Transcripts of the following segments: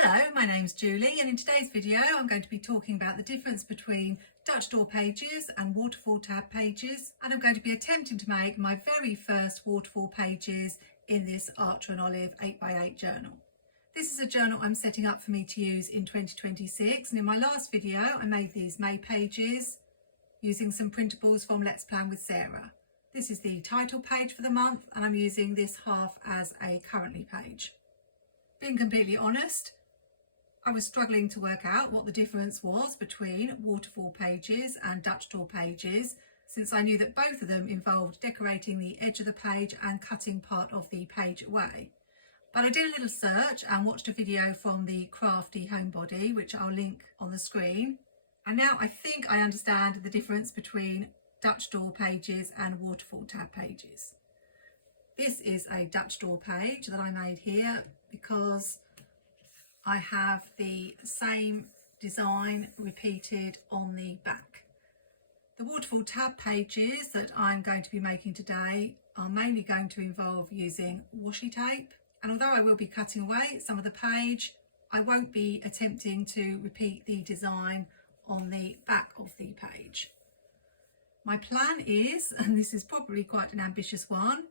Hello, my name's Julie, and in today's video I'm going to be talking about the difference between Dutch door pages and waterfall tab pages, and I'm going to be attempting to make my very first waterfall pages in this Archer and Olive 8x8 journal. This is a journal I'm setting up for me to use in 2026, and in my last video I made these May pages using some printables from Let's Plan with Sarah. This is the title page for the month, and I'm using this half as a currently page. Being completely honest, I was struggling to work out what the difference was between waterfall pages and Dutch door pages, since I knew that both of them involved decorating the edge of the page and cutting part of the page away. But I did a little search and watched a video from the Crafty Homebody, which I'll link on the screen. And now I think I understand the difference between Dutch door pages and waterfall tab pages. This is a Dutch door page that I made here because I have the same design repeated on the back. The waterfall tab pages that I'm going to be making today are mainly going to involve using washi tape, and although I will be cutting away some of the page, I won't be attempting to repeat the design on the back of the page. My plan is, and this is probably quite an ambitious one,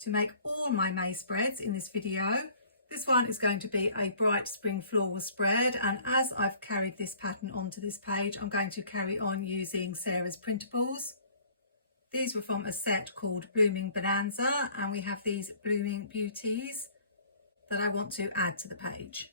to make all my May spreads in this video. This one is going to be a bright spring floral spread, and as I've carried this pattern onto this page, I'm going to carry on using Sarah's printables. These were from a set called Blooming Bonanza, and we have these Blooming Beauties that I want to add to the page.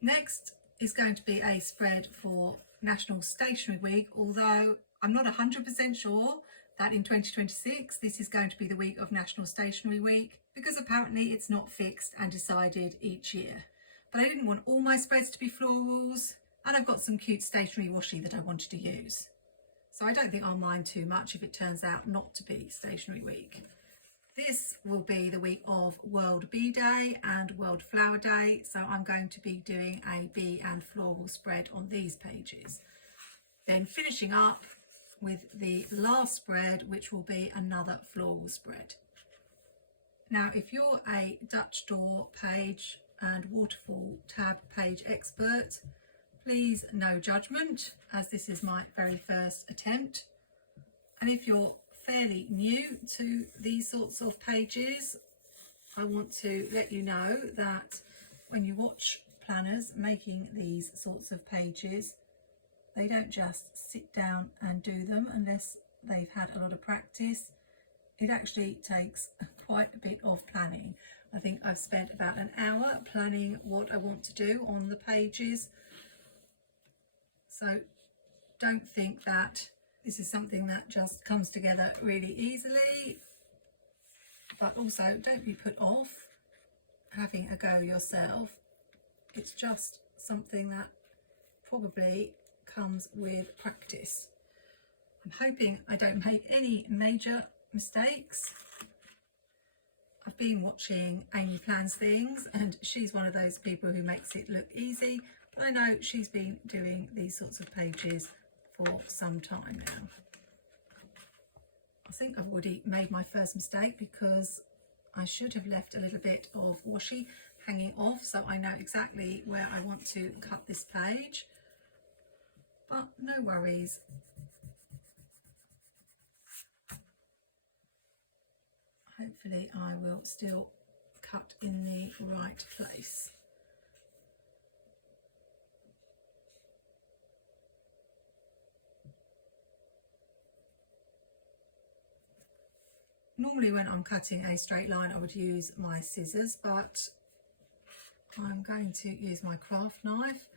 Next is going to be a spread for National Stationery Week, although I'm not 100% sure that in 2026 this is going to be the week of National Stationery Week, because apparently it's not fixed and decided each year. But I didn't want all my spreads to be florals, and I've got some cute stationery washi that I wanted to use. So I don't think I'll mind too much if it turns out not to be Stationery Week. This will be the week of World Bee Day and World Flower Day, so I'm going to be doing a bee and floral spread on these pages. Then finishing up with the last spread, which will be another floral spread. Now, if you're a Dutch door page and waterfall tab page expert, please no judgment, as this is my very first attempt. And if you're fairly new to these sorts of pages, I want to let you know that when you watch planners making these sorts of pages, they don't just sit down and do them unless they've had a lot of practice. It actually takes quite a bit of planning. I think I've spent about an hour planning what I want to do on the pages. So don't think that this is something that just comes together really easily, but also don't be put off having a go yourself. It's just something that probably comes with practice. I'm hoping I don't make any major mistakes. I've been watching Amy Plans Things, and she's one of those people who makes it look easy, but I know she's been doing these sorts of pages for some time now. I think I've already made my first mistake because I should have left a little bit of washi hanging off, so I know exactly where I want to cut this page, but no worries. Hopefully I will still cut in the right place. Normally when I'm cutting a straight line I would use my scissors, but I'm going to use my craft knife.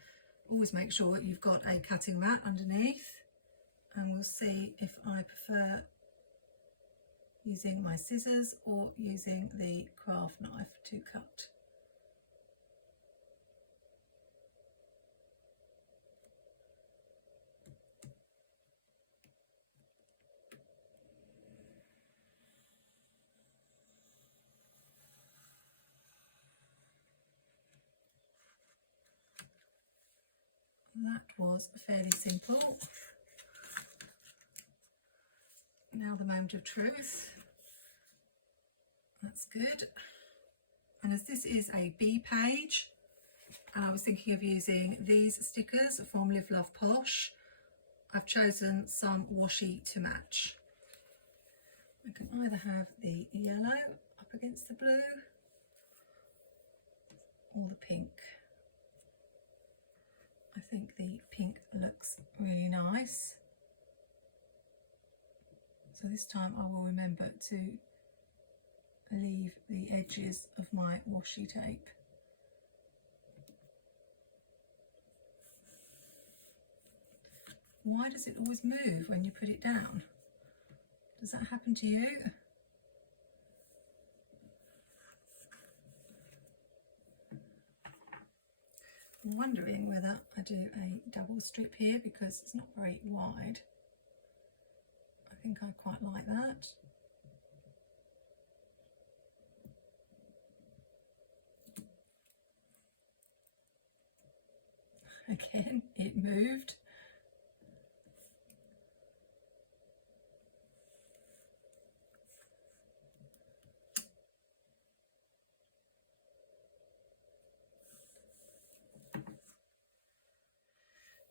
Always make sure that you've got a cutting mat underneath, and we'll see if I prefer using my scissors or using the craft knife to cut. That was fairly simple. Now the moment of truth. That's good. And as this is a bee page and I was thinking of using these stickers from Love Posh. I've chosen some washi to match. I can either have the yellow up against the blue or the pink. I think the pink looks really nice. So this time I will remember to leave the edges of my washi tape. Why does it always move when you put it down? Does that happen to you? I'm wondering whether I do a double strip here because it's not very wide. I think I quite like that. Again, it moved.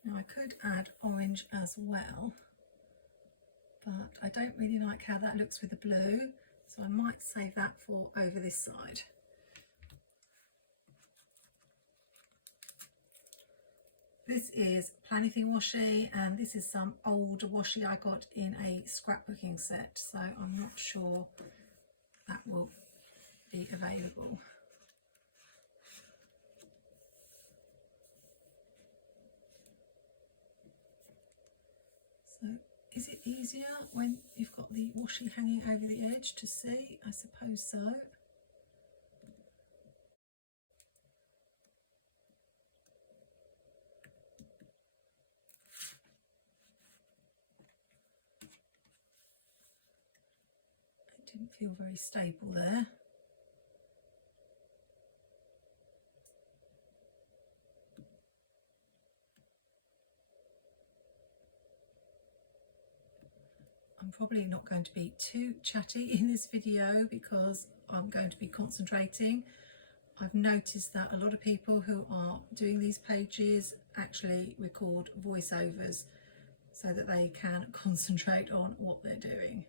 Now I could add orange as well, but I don't really like how that looks with the blue, so I might save that for over this side. This is Planything washi, and this is some old washi I got in a scrapbooking set, so I'm not sure that will be available. So is it easier when you've got the washi hanging over the edge to see? I suppose so. It didn't feel very stable there. I'm probably not going to be too chatty in this video because I'm going to be concentrating. I've noticed that a lot of people who are doing these pages actually record voiceovers so that they can concentrate on what they're doing,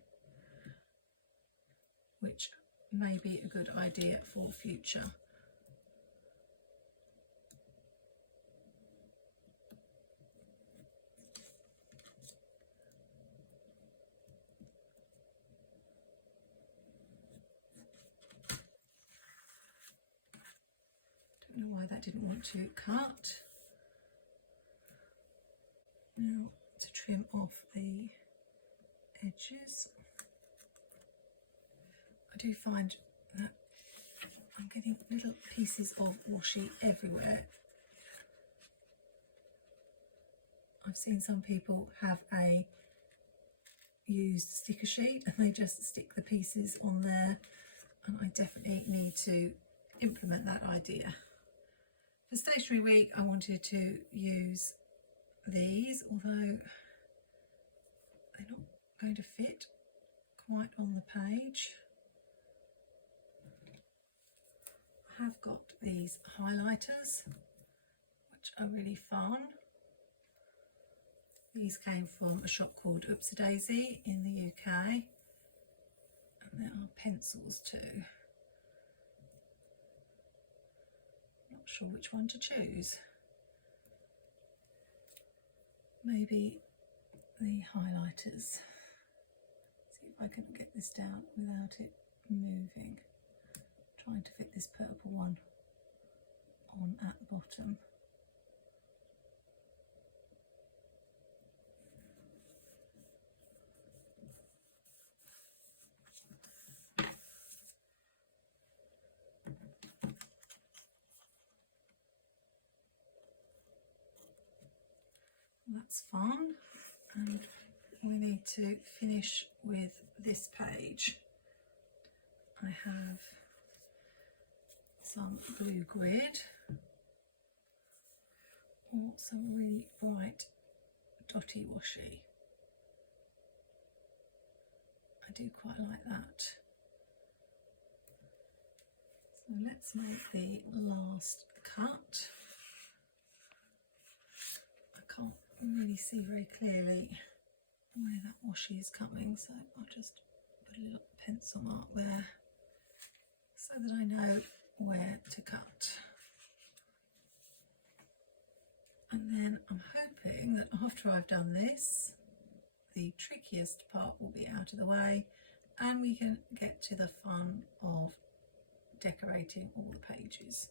which may be a good idea for the future. Don't know why that didn't want to cut. Now to trim off the edges. I do find that I'm getting little pieces of washi everywhere. I've seen some people have a used sticker sheet and they just stick the pieces on there, and I definitely need to implement that idea. For Stationery Week I wanted to use these, although they're not going to fit quite on the page. I have got these highlighters which are really fun. These came from a shop called Oopsie Daisy in the UK, and there are pencils too. Not sure which one to choose. Maybe the highlighters. See if I can get this down without it moving. Trying to fit this purple one on at the bottom. That's fun, and we need to finish with this page. I have some blue grid or some really bright dotty washi. I do quite like that. So let's make the last cut. really see very clearly where that washi is coming, so I'll just put a little pencil mark there so that I know where to cut. And then I'm hoping that after I've done this, the trickiest part will be out of the way and we can get to the fun of decorating all the pages.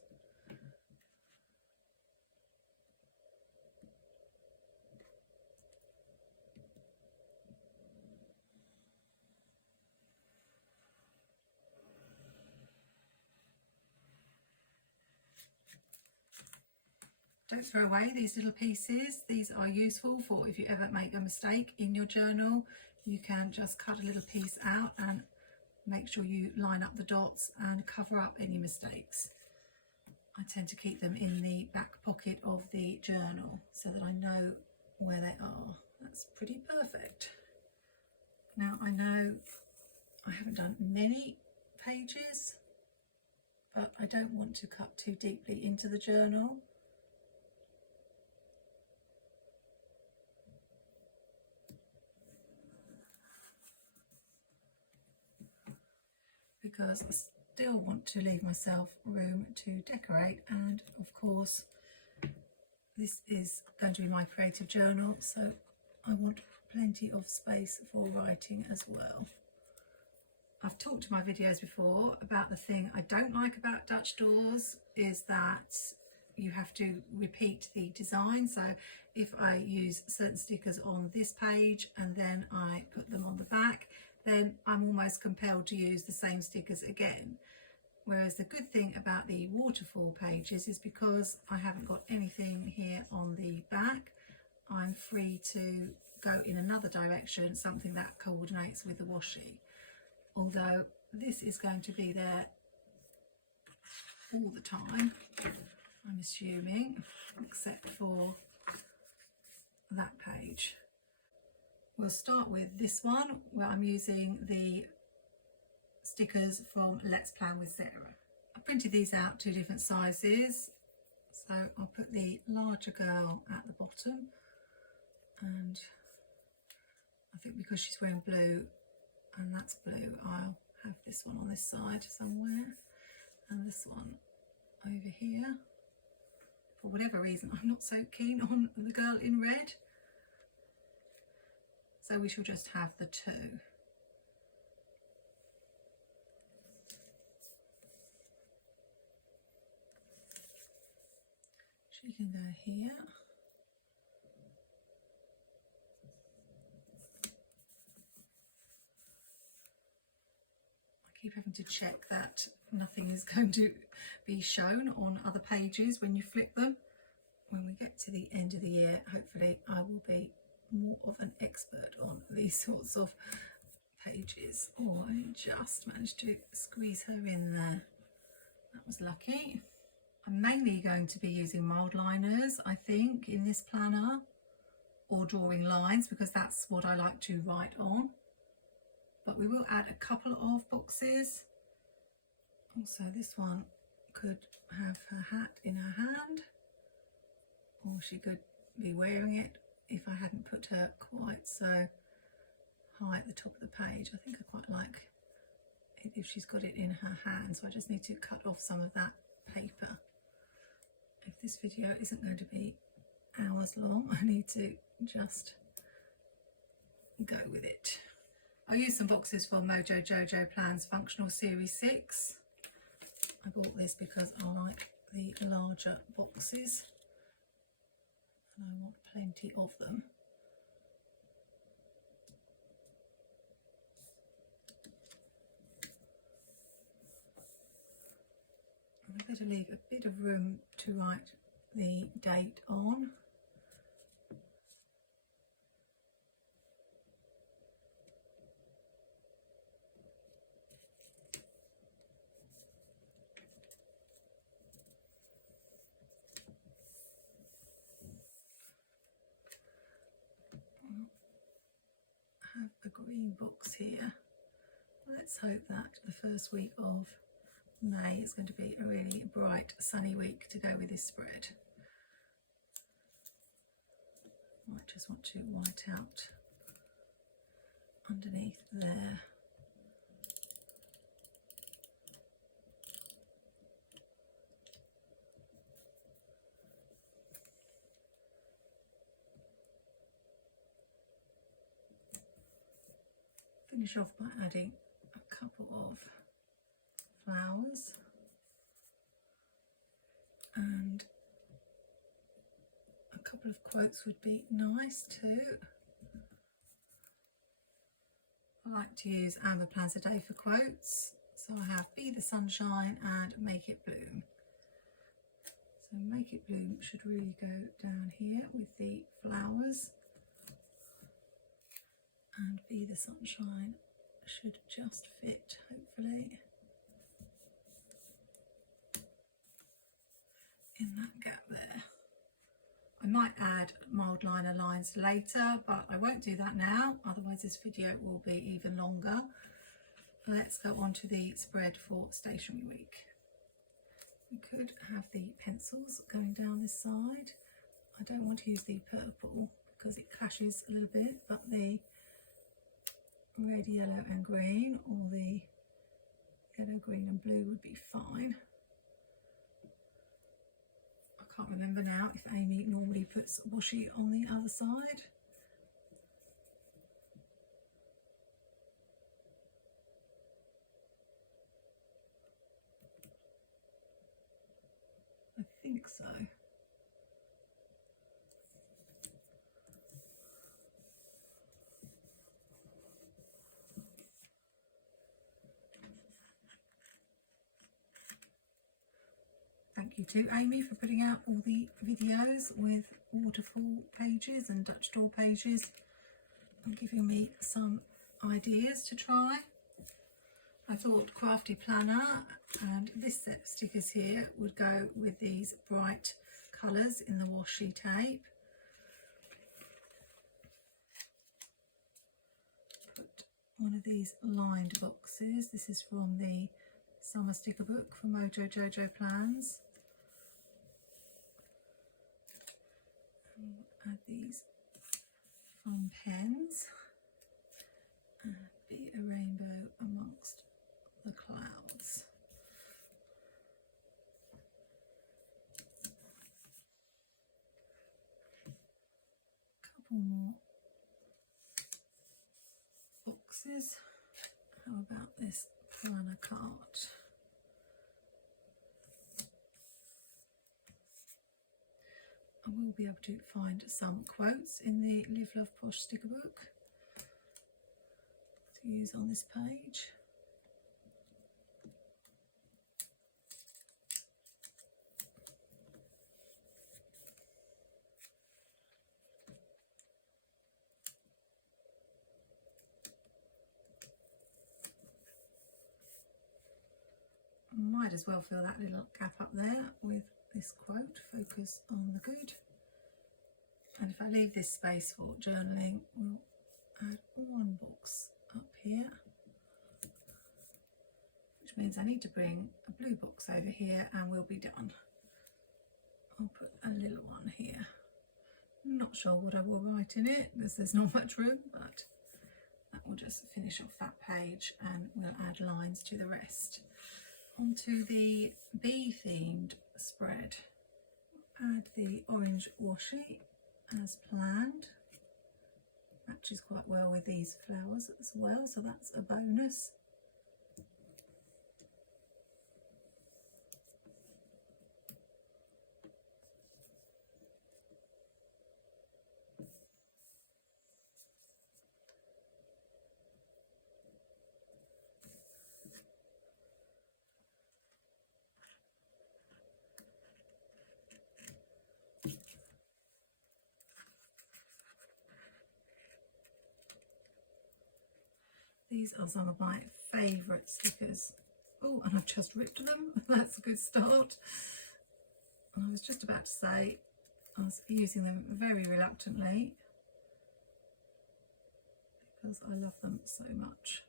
Don't throw away these little pieces. These are useful for if you ever make a mistake in your journal. You can just cut a little piece out and make sure you line up the dots and cover up any mistakes. I tend to keep them in the back pocket of the journal so that I know where they are. That's pretty perfect. Now I know I haven't done many pages, but I don't want to cut too deeply into the journal. Because I still want to leave myself room to decorate, and of course this is going to be my creative journal, so I want plenty of space for writing as well. I've talked in my videos before about the thing I don't like about Dutch doors is that you have to repeat the design. So if I use certain stickers on this page and then I put them on the back, then I'm almost compelled to use the same stickers again. Whereas the good thing about the waterfall pages is because I haven't got anything here on the back, I'm free to go in another direction, something that coordinates with the washi. Although this is going to be there all the time, I'm assuming, except for that page. We'll start with this one where I'm using the stickers from Let's Plan with Sarah. I printed these out 2 different sizes, so I'll put the larger girl at the bottom, and I think because she's wearing blue and that's blue, I'll have this one on this side somewhere and this one over here. For whatever reason, I'm not so keen on the girl in red, so we shall just have the 2. She can go here. I keep having to check that nothing is going to be shown on other pages when you flip them. When we get to the end of the year, hopefully I will be more of an expert on these sorts of pages. Oh, I just managed to squeeze her in there. That was lucky. I'm mainly going to be using mild liners, I think, in this planner, or drawing lines, because that's what I like to write on. But we will add a couple of boxes. Also, this one could have her hat in her hand, or she could be wearing it if I hadn't put her quite so high at the top of the page. I think I quite like it if she's got it in her hand, so I just need to cut off some of that paper. If this video isn't going to be hours long, I need to just go with it. I used some boxes for MojoJojoPlans Functional Series 6. I bought this because I like the larger boxes and I want plenty of them. I better leave a bit of room to write the date on. I have a green box here. Let's hope that the first week of May is going to be a really bright sunny week to go with this spread. Might just want to white out underneath there. Finish off by adding a couple of flowers and a couple of quotes would be nice too. I like to use Amber Plans a Day for quotes, so I have Be the Sunshine and Make It Bloom. So Make It Bloom should really go down here with the flowers, and Be the Sunshine should just fit, hopefully, in that gap there. I might add mild liner lines later, but I won't do that now, otherwise this video will be even longer. Let's go on to the spread for Stationery Week. We could have the pencils going down this side. I don't want to use the purple because it clashes a little bit, but the red, yellow and green, or the yellow, green and blue would be fine. I can't remember now if Amy normally puts washi on the other side. I think so. Thank you to Amy for putting out all the videos with waterfall pages and Dutch door pages and giving me some ideas to try. I thought Crafty Planner and this set of stickers here would go with these bright colours in the washi tape. Put one of these lined boxes. This is from the summer sticker book from MojoJojoPlans. Add these fun pens and Be a Rainbow Amongst the Clouds. Couple more boxes. How about this planner card? I will be able to find some quotes in the Live Love Posh sticker book to use on this page. Might as well fill that little gap up there with this quote, focus on the good. And if I leave this space for journaling, we'll add one box up here, which means I need to bring a blue box over here and we'll be done. I'll put a little one here. Not sure what I will write in it because there's not much room, but that will just finish off that page and we'll add lines to the rest. Onto the bee themed spread. Add the orange washi as planned. Matches quite well with these flowers as well, so that's a bonus. These are some of my favourite stickers. Oh, and I've just ripped them. That's a good start. And I was just about to say I was using them very reluctantly because I love them so much.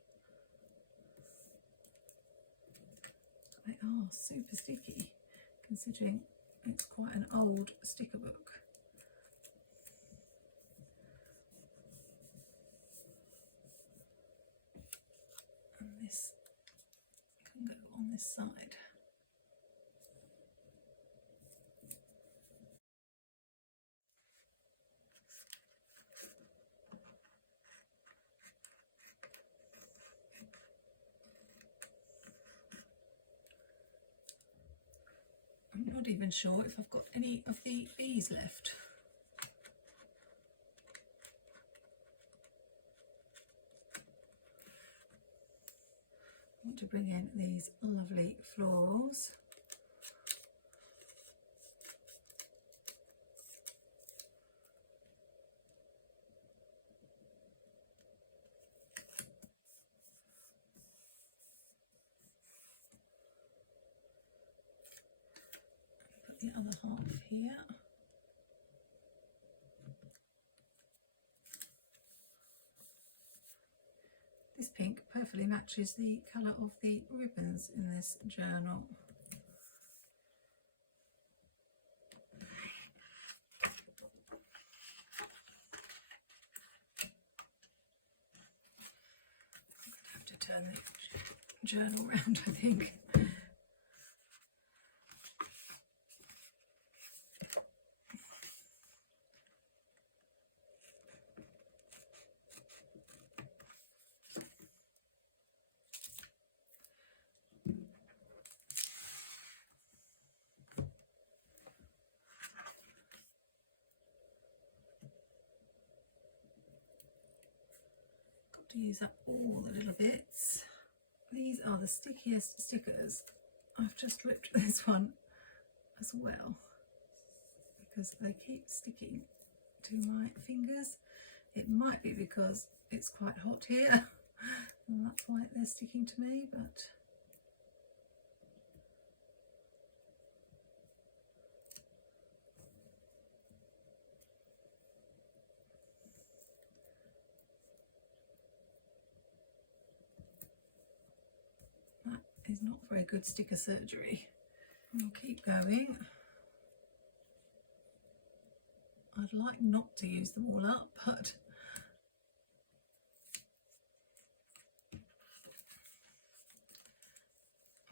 They are super sticky considering it's quite an old sticker book. this side. I'm not even sure if I've got any of the bees left. I want to bring in these lovely florals. Put the other half here. This pink perfectly matches the colour of the ribbons in this journal. I'm going to have to turn the journal round, I think. To use up all the little bits. These are the stickiest stickers. I've just ripped this one as well because they keep sticking to my fingers. It might be because it's quite hot here and that's why they're sticking to me, but that is not very good sticker surgery. I'll keep going. I'd like not to use them all up, but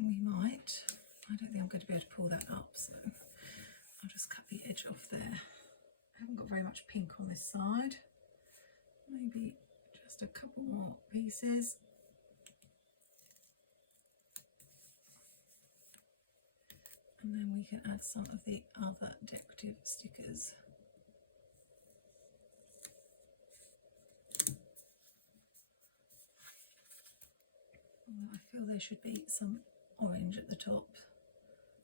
we might. I don't think I'm going to be able to pull that up, so I'll just cut the edge off there. I haven't got very much pink on this side. Maybe just a couple more pieces. And then we can add some of the other decorative stickers. Although I feel there should be some orange at the top.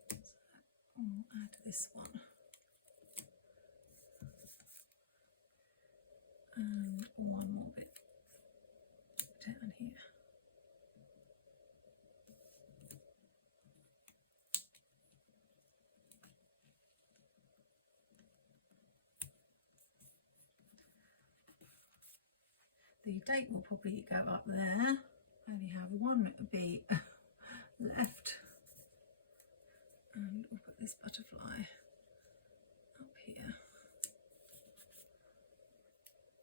So I'll add this one. And one more bit down here. The date will probably go up there. I only have one bee left. And we'll put this butterfly up here.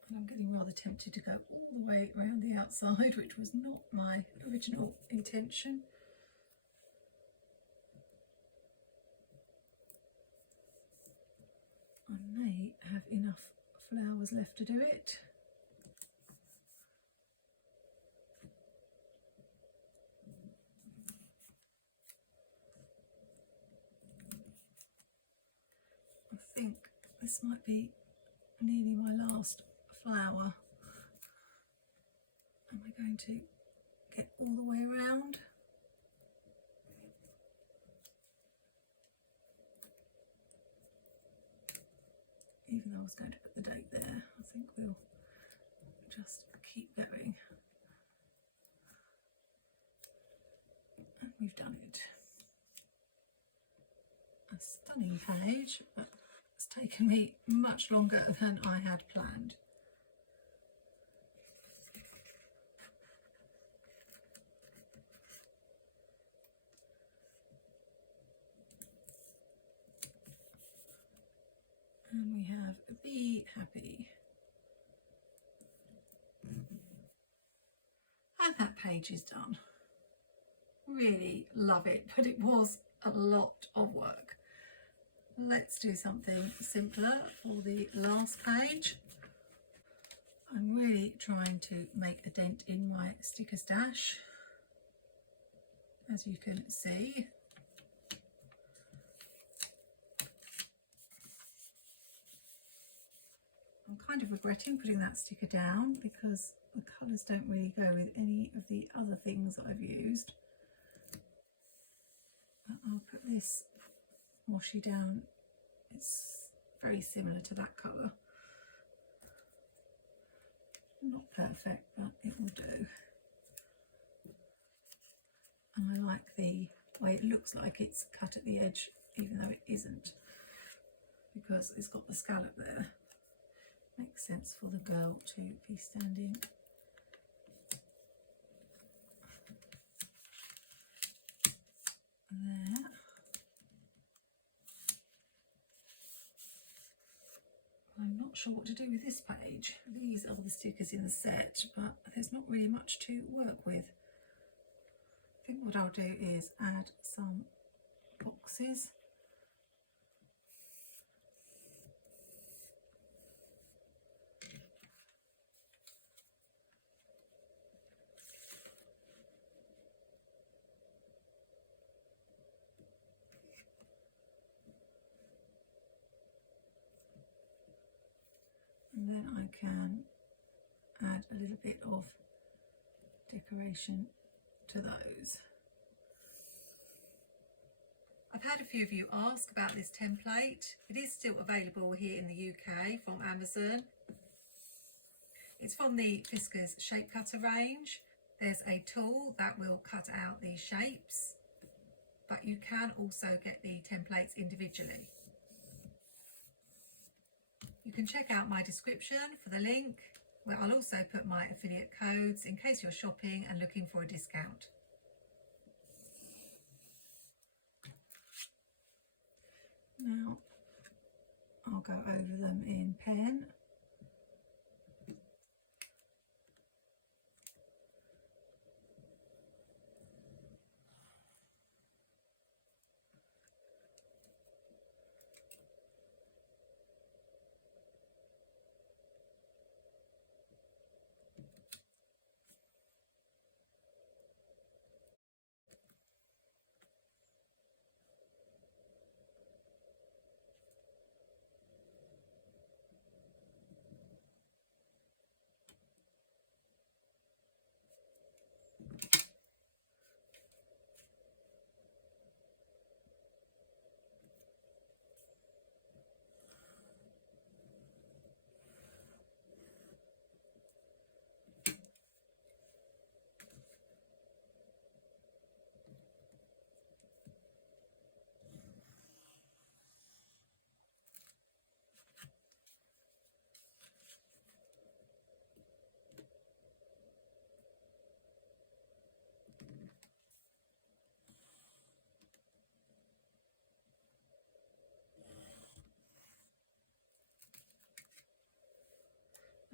And I'm getting rather tempted to go all the way around the outside, which was not my original intention. I may have enough flowers left to do it. I think this might be nearly my last flower. Am I going to get all the way around? Even though I was going to put the date there, I think we'll just keep going. And we've done it. A stunning page, but it's taken me much longer than I had planned. And we have Be Happy. And that page is done. really love it, but it was a lot of work. Let's do something simpler for the last page. I'm really trying to make a dent in my sticker stash, as you can see. I'm kind of regretting putting that sticker down because the colours don't really go with any of the other things that I've used. But I'll put this washi down. It's very similar to that colour. Not perfect, but it will do. And I like the way it looks like it's cut at the edge, even though it isn't, because it's got the scallop there. Makes sense for the girl to be standing there. I'm not sure what to do with this page. These are the stickers in the set, but there's not really much to work with. I think what I'll do is add some boxes. And then I can add a little bit of decoration to those. I've had a few of you ask about this template. It is still available here in the UK from Amazon. It's from the Fiskars Shape Cutter range. There's a tool that will cut out the shapes, but you can also get the templates individually. You can check out my description for the link, where I'll also put my affiliate codes in case you're shopping and looking for a discount. Now I'll go over them in pen.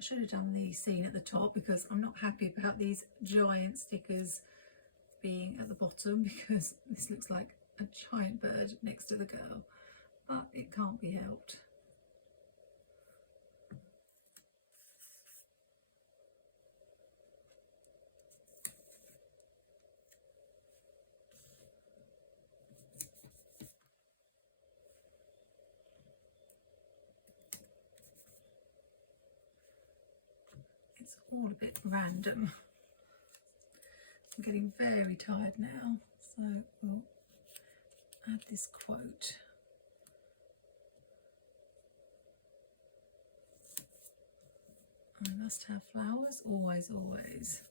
I should have done the scene at the top because I'm not happy about these giant stickers being at the bottom, because this looks like a giant bird next to the girl, but it can't be helped. It's all a bit random. I'm getting very tired now, so we'll add this quote. I must have flowers, always, always.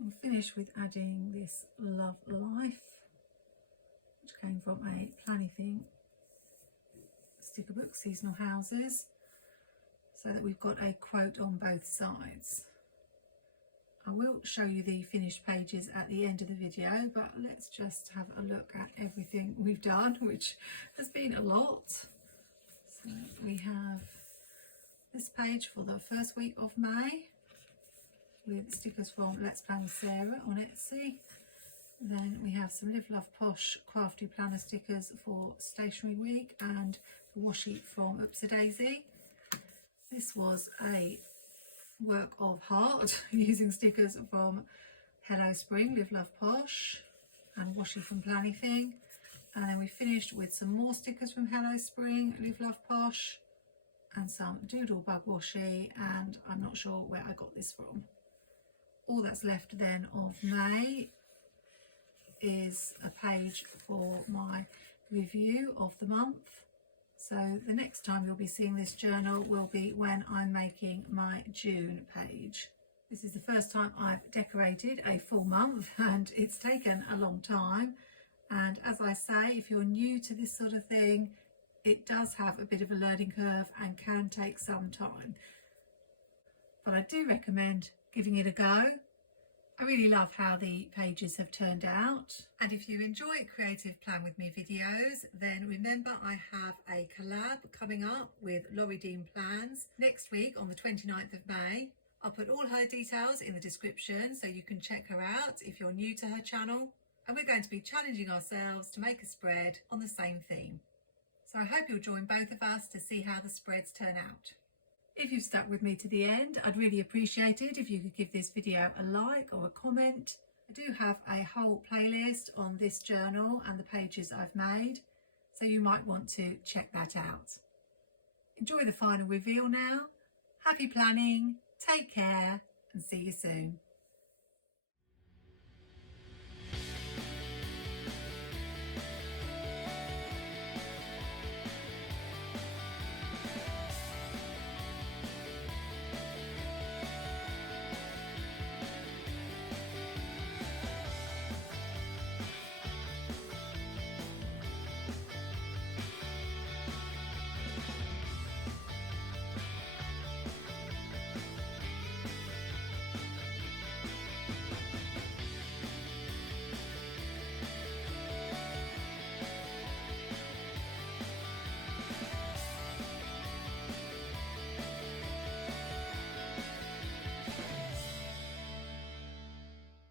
I'll finish with adding this Love Life, which came from a Planything sticker book, Seasonal Houses, so that we've got a quote on both sides. I will show you the finished pages at the end of the video, but let's just have a look at everything we've done, which has been a lot. So we have this page for the first week of May with stickers from Let's Plan with Sarah on Etsy. Then we have some Live Love Posh crafty planner stickers for Stationery Week and the washi from Daisy. This was a work of heart using stickers from Hello Spring, Live Love Posh, and washi from Planything. And then we finished with some more stickers from Hello Spring, Live Love Posh, and some Doodlebug washi, and I'm not sure where I got this from. All that's left then of May is a page for my review of the month. So the next time you'll be seeing this journal will be when I'm making my June page. This is the first time I've decorated a full month and it's taken a long time. And as I say, if you're new to this sort of thing, it does have a bit of a learning curve and can take some time. But I do recommend giving it a go. I really love how the pages have turned out. And if you enjoy Creative Plan With Me videos, then remember I have a collab coming up with layoutideas next week on the 29th of May. I'll put all her details in the description so you can check her out if you're new to her channel. And we're going to be challenging ourselves to make a spread on the same theme. So I hope you'll join both of us to see how the spreads turn out. If you've stuck with me to the end, I'd really appreciate it if you could give this video a like or a comment. I do have a whole playlist on this journal and the pages I've made, so you might want to check that out. Enjoy the final reveal now. Happy planning, take care, and see you soon.